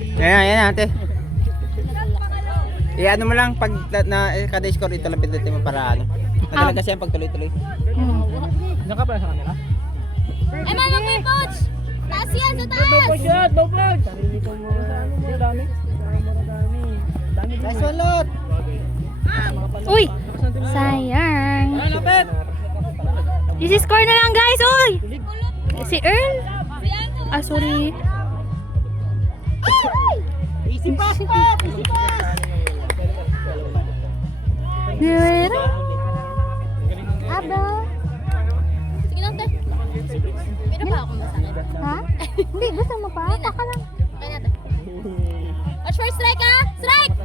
Ayan ate. Ano mo lang pag kada score ito lang pindutin mo para ano. Madala kasi yan pag tuloy-tuloy. Diyan ka pala sa kanila? Ay, mama ko yung coach! Taas yan, sa taas! No vlog! Sarili ko mo. Dami. Nice one, Lot! Uy! Sayang. Easy score na lang guys, uy! Si Earl? Ah, sorry. Easy pass pa! Easy pass! Guwera? Aba? Sige lang, te. Pero pa ako masakit. Ha? Hindi, gusto mo pa? Taka lang. Okay na, te. Watch for strike, ha? Strike!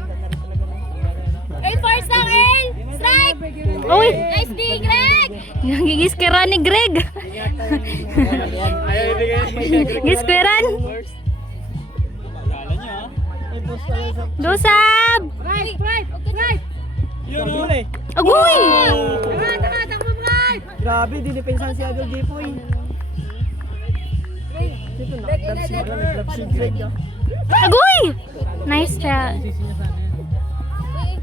Earl, force lang, Earl! Strike! Uy! Nice D, Greg! Gigiskera ni Greg. Giskeran. Go Sab! Right, right, right! Yun, huli! Agoy! Takbo, right! Grabe, dinipensan si Agol Jipoy. Dito nag-love si Greg. Agoy! Nice shot. Wait.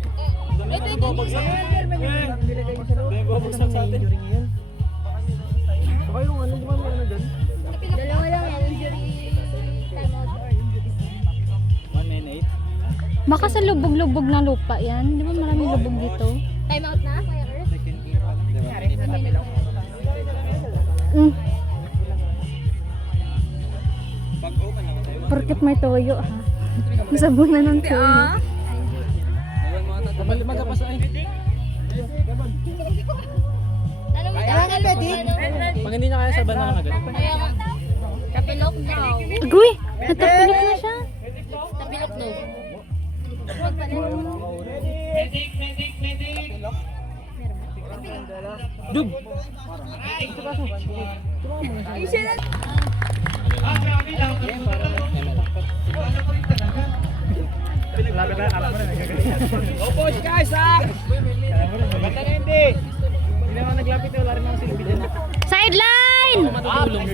Babagsak sa atin. Saka yung ano, di ba may ano dyan? Dalawa lang yan, injury timeout or injury. 1-9-8. Baka sa lubog-lubog na lupa yan. Di ba maraming lubog dito? Timeout na, Kuya Earth? Mm. Porket may toyo ha. Masabon na ng toyo. Magkapas ay. Alam mo, Pag hindi na kaya sa banana agad. Tapilok no. Agoy! Natapilok na siya. Tapilok no. Dub! Go push guys ha! Bata na hindi! Hindi naman naglapit wala rin mga silbi dyan. Sideline! Matutulong.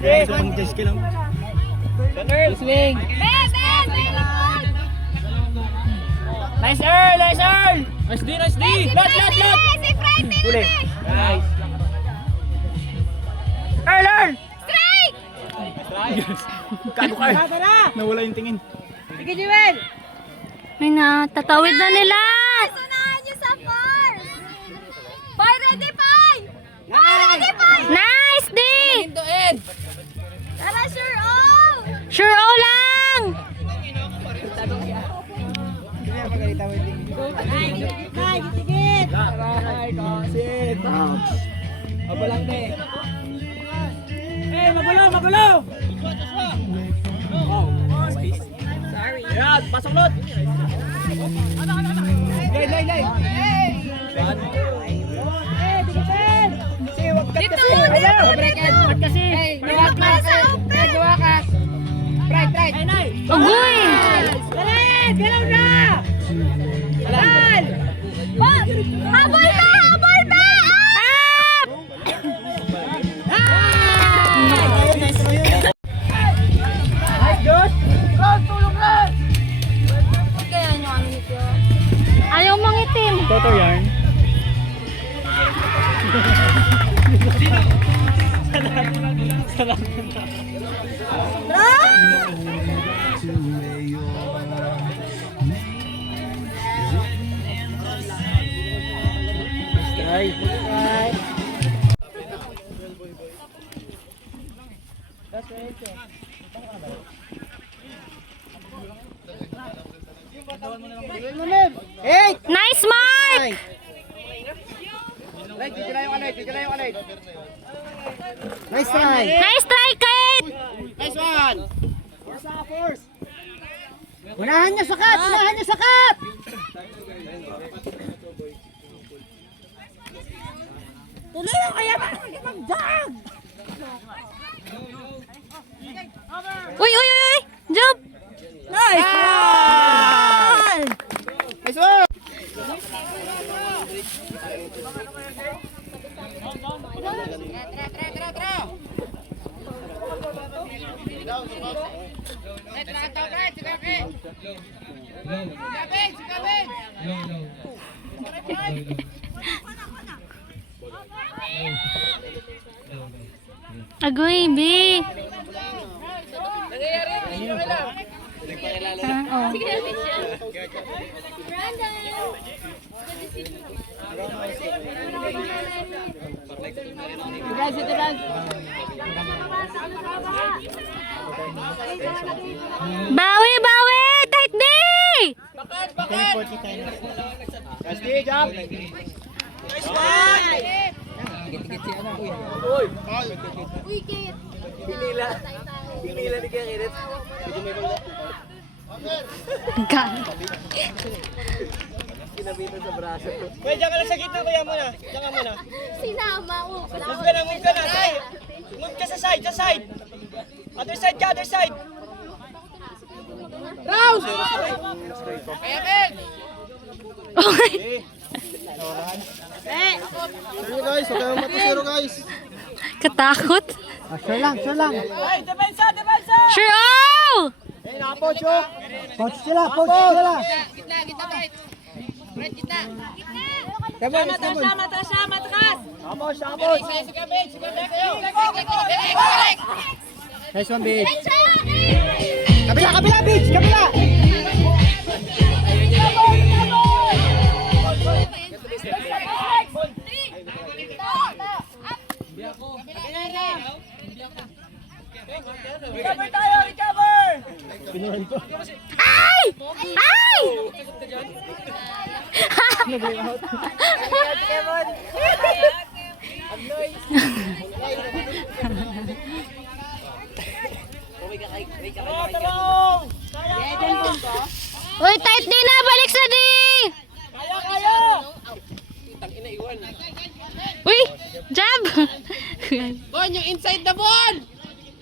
Swing! Nice Earl! Nice Earl! Nice D! Nice D! Lot! Huli! Nice! Earl! Strike! Kago ka! Nawala yung tingin. Sige Jewel! Ay na, tatawid na nila! Sunahan niyo sa first! Boy, ready, boy! Boy, ready, boy! Nice D! Tara, sure, oh! Sure o lang! Mabalang ka eh. Eh, magulo! Sorry. Yan, pasok lot! Lay! Dito muna! Ba't kasi? Lumak ka sa open! Agoy! Galaw na! Bal! Habol ba! Habol ba! Ayaw mangitim. Toto yarn. Nice mark! Nice try. Nice try, Kate! Nice one! Unahan niyo sakat! Tuloy lang kaya mag-dag! Uy! Jump! Nice! Nice one! Tara! Agoy, B. Oh. Bawi, bawi! Tight D! Uy, Kate. Gan. Pwede diyan ka lang sa gitna, kuya muna. Diyan ka muna. Sinama ko. Move ka na, move ka na. Ay, move ka sa side, sa side. Other side ka, other side. Rouse! Katakot? Sure lang. Ay, depensa, depensa! Sure, oh! Coach sila. Nice one, Beach. Kabila, Beach! Kabila! Recover tayo, recover! Ay! Ay! Uy, tight din na! Balik sa D! Kaya! Uy! Jab! Bon, yung inside the ball!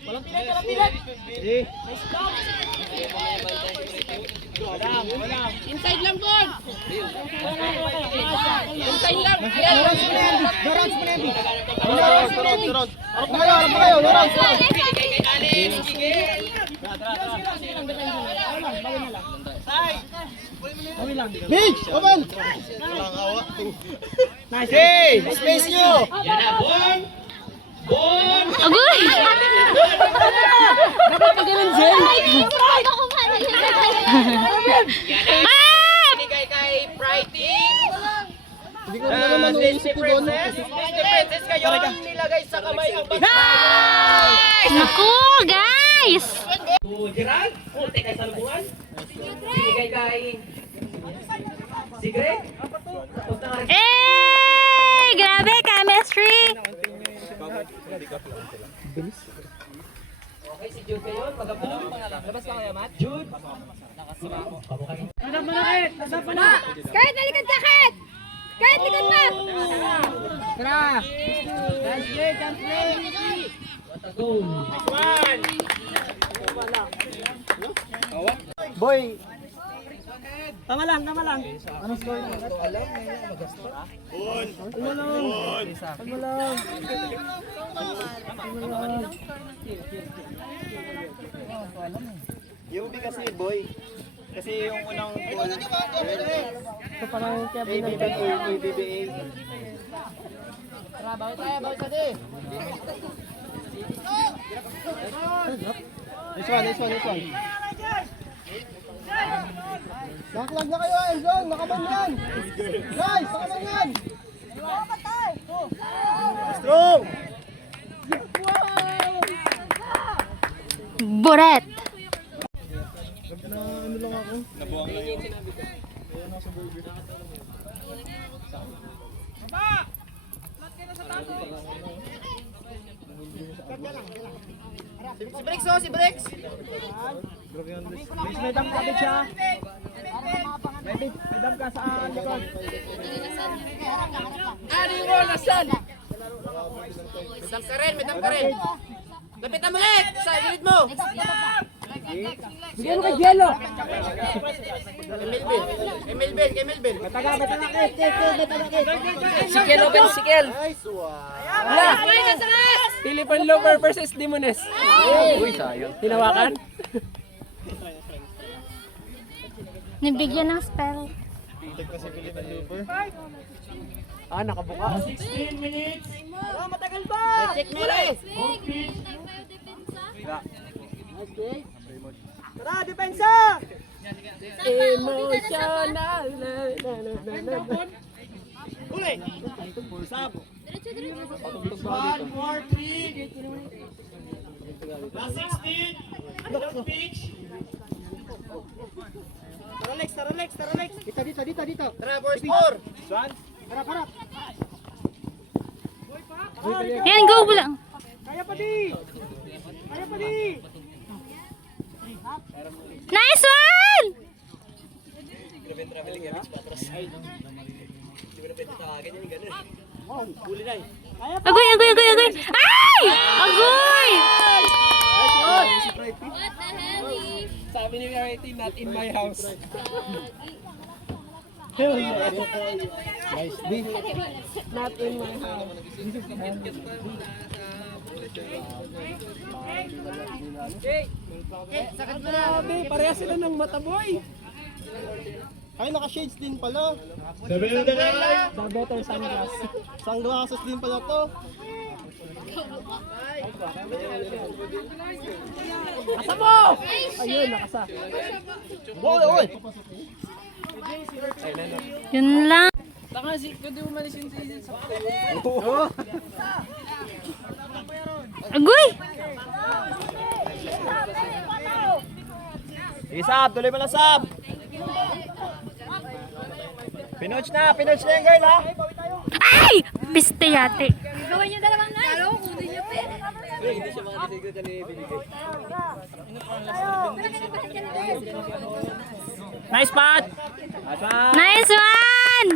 Walang pilat, walang pilat! Walang. Inside lang, Bon! Inside lang! Beach! Open! Nice! Hey! Space nyo! Agoy! Dapat pa ganun, Jen! Ako pa na yun. Ah! Bigay kay Friday! Hindi ko naman naisip ko doon. Disney Princess kayo ang nilagay sa kamay ang bata! Naku, guys! Gerald, puti kay Salbuan. Bigay kay Sigre. Eh! Grabe, chemistry! Okay, si Jude kayo. Pagkapulo. Labas ka kaya, Matt? Jude. Kurt, nalikad ka, Kurt! Kurt, likad na! Tara! Boy! Tama lang, tama lang. Anong score? Yung ubi kasi, boy. Kasi yung unang goal. Ito parang kaya BBA. Tara, bawit tayo, bawit tayo. This one. Naklag na kayo, Eljon! Nakaman yan! Guys, nakaman yan! Strong! Buret! Ano lang ako? Si Brix, oh, si Brix. May dam ka siya. May dam ka sa likod. Ano yung wall, nasan? May dam ka rin. Lapitan mo ulit, sa gilid mo. Bigyan mo kay Jello. Kay Melvin. Mataga. Sikel, open, sikel. Philippine Lover versus Demones. Uy, sayang. Hinawakan? Nabigyan ng spell. Tig pa si Philippe Looper. Ah, nakabuka. 16 minutes. Ah, matagal ba? Check mo rin. Tara, depensa! Emotional. Uli. Sab. 1, 4, 3. Last 16. Last pitch. Tara, Lex. Dito. Tara, first 4. Swan. Harap. Yan, go lang. Kaya pa di. Nice one! Huli na eh. Agoy! Ay! Agoy! What the hell? Sabi ni Verity, not in my house. Nice D. Not in my house. Grabe, pareha sila ng mata, boy. Ay, naka-shades din pala. The better sunglass. Sunglasses din pala to. Kasa mo! Ayun, nakasa. Oy! Yun lang. Baka si, kundi umalis yung season sa Agoy! Sab, tuloy mo lang Sab. Pinoch na yung girl ha. Ay! Piste yate. Gawin yung dalawang na. Lalo, kunin niyo pa. Nice spot! Nice one!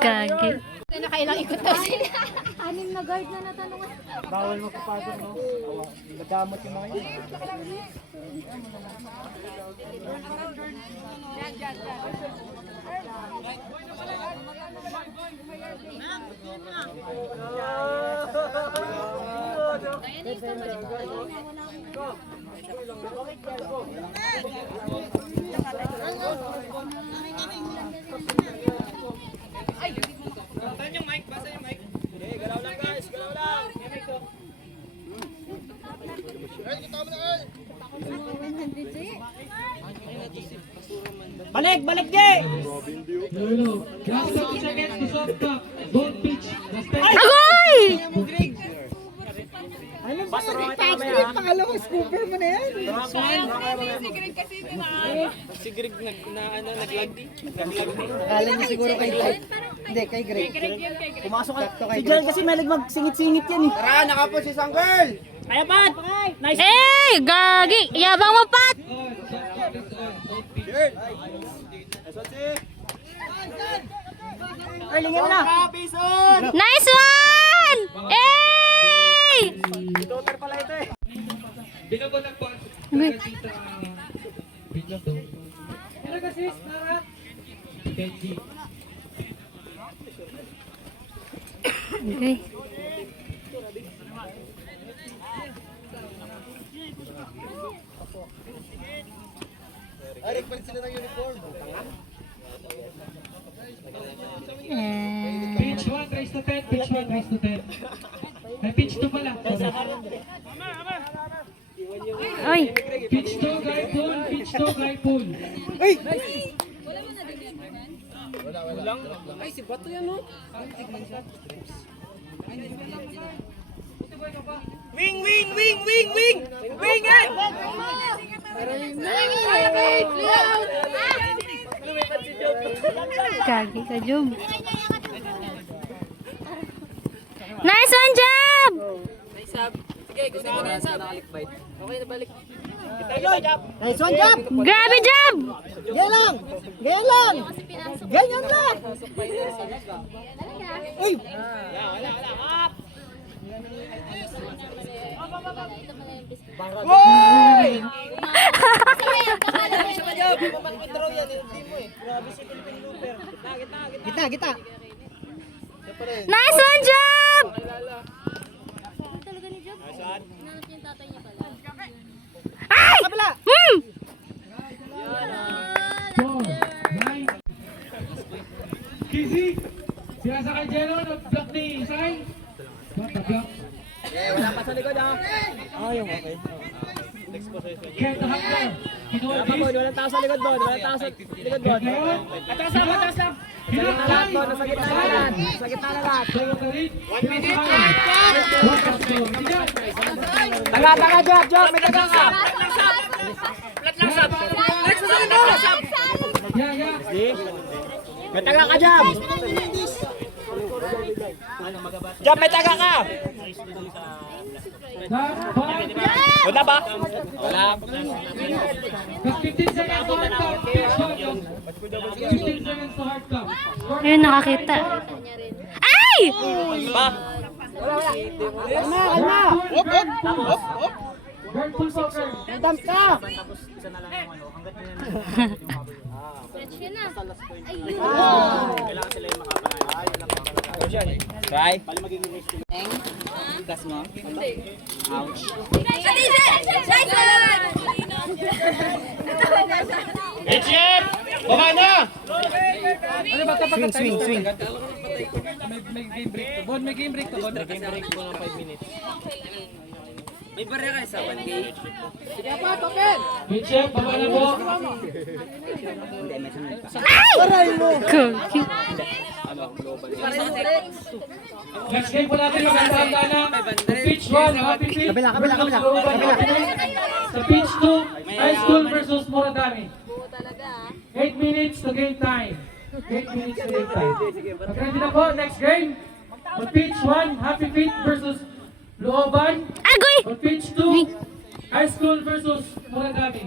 Gagi. Nakailang ikot na sila. Anim na guard na natanungan. Bawal magpapasok, no? Nagamot yung mga yun. Balik, Jay! Agoy! Pakala ko, scooper mo na yan. Si Greg naglagdi. Akala niya siguro kay Greg. Hindi, kay Greg. Pumasok ka. Si Jan kasi malig magsingit-singit yan eh. Tara, nakapo si Sang Girl. Kaya Pat! Nice! Eh! Gagi! Yabang mo, Pat! Girl. Nice one, si. Erlingin mo na! Nice one! Eh! Total pala ito eh. Agoy. Okay. Ay, nagpalit sila ng uniform. Pitch 1, raise to 10. Pitch 1, raise to 10. Ay, pitch 2 pala. Oy! Pitch 2, guy pull. Pitch 2, guy pull. Ay, si Bato yan no? Wing! Wing yan! Gagi ka, Job. Nice one, Job! Sige, gusto mo na yan, Sab. Okay na, balik. Nice one, Jab! Grabe, Job! Ganyan lang! Ganyan lang! Uy! Woy! Gita! Nice one, Job! Talaga ni Job? Nanap niya yung tatay niya pala. Ay! Kabila! Hmm! Four. Kizzy. Sinasa kay Jello, nag-block ni Isay. What the block? Wala pa sa likod ah. Kent Hunter. Kinuha Wala pa Giz. Bod, walang tao sa likod Bod. Walang tao sa likod Bod. Ngayon. Atras lang, atras lang. Sa gitna na lahat Bod, nasa gitna na lahat. Sa gitna na lahat. Jello na rin. 1 minute. Taga, taga, Job, may taga ka. Yeah, yeah. May taga ka, Job. Job, may taga ka. Wala ba? Wala. 15 seconds to hard count. 15 seconds to hard count. Ayun, nakakita. Ay! Ba? Guard full soccer. Dams ka. Try. Gas mo. Ouch. HF! Baba na! Swing, swing, swing. Mitchell, baba na po. Cookie. Next game po natin maganda na pitch 1, happy pitch. Kabila. Sa pitch 2, high school versus Moradami. 8 minutes to game time. 8 minutes to game time. Mag-ready na po, next game. Sa pitch 1, happy pitch versus Looban. Agoy! Sa pitch 2, high school versus Moradami.